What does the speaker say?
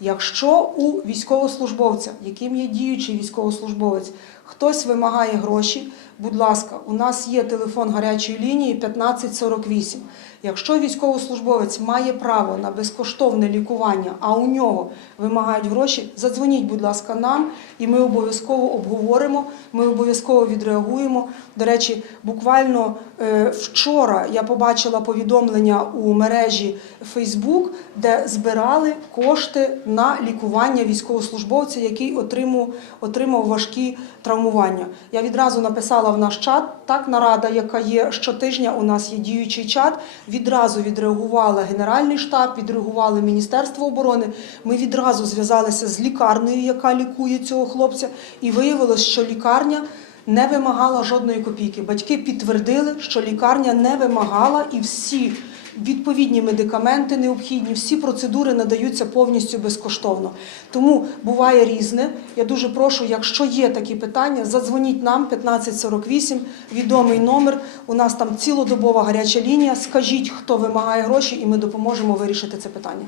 Якщо у військовослужбовця, яким є діючий військовослужбовець, хтось вимагає гроші, будь ласка, у нас є телефон гарячої лінії 1548. Якщо військовослужбовець має право на безкоштовне лікування, а у нього вимагають гроші, задзвоніть, будь ласка, нам, і ми обов'язково обговоримо, ми обов'язково відреагуємо. До речі, буквально е, вчора я побачила повідомлення у мережі Facebook, де збирали кошти на лікування військовослужбовця, який отримав, отримав важкі травмування. Я відразу написала в наш чат, так нарада, яка є щотижня, у нас є діючий чат. Відразу відреагувала Генеральний штаб, відреагували Міністерство оборони. Ми відразу зв'язалися з лікарнею, яка лікує цього хлопця, і виявилось, що лікарня не вимагала жодної копійки. Батьки підтвердили, що лікарня не вимагала і всі відповідні медикаменти необхідні, всі процедури надаються повністю безкоштовно. Тому буває різне. Я дуже прошу, якщо є такі питання, задзвоніть нам 1548, відомий номер. У нас там цілодобова гаряча лінія. Скажіть, хто вимагає гроші, і ми допоможемо вирішити це питання.